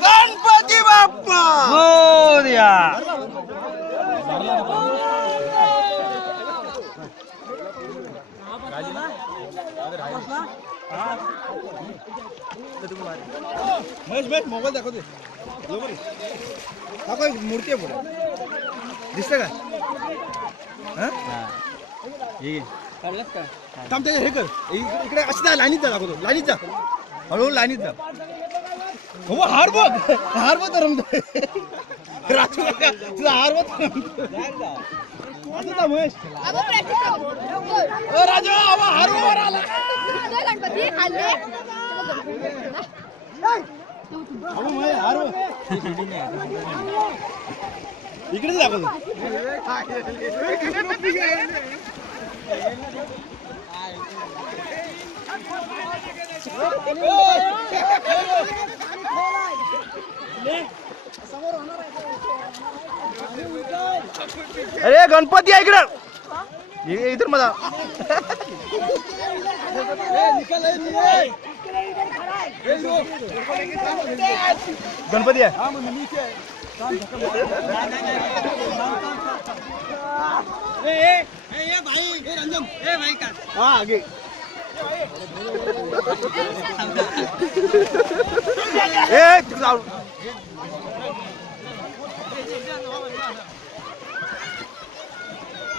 गणपती बाप्पा मोरया. महेश भाई मोबाईल दाखवते दाखव मूर्ती आहे पुढे दिसतं का थांब त्याच्या हे कर इकडे अशी जा लाईनीत जा दाखवतो लाईनीत जा हळूहळू लाईनीत जा हो हार बघ रमतोय राजू काका तुझा हार बघ असं जा महेश राजू हार वर आला गणपती खाल्ले इकडे दाखवतो अरे गणपती आहे इकडं इधर मला गणपती आहे हाँ आगे ए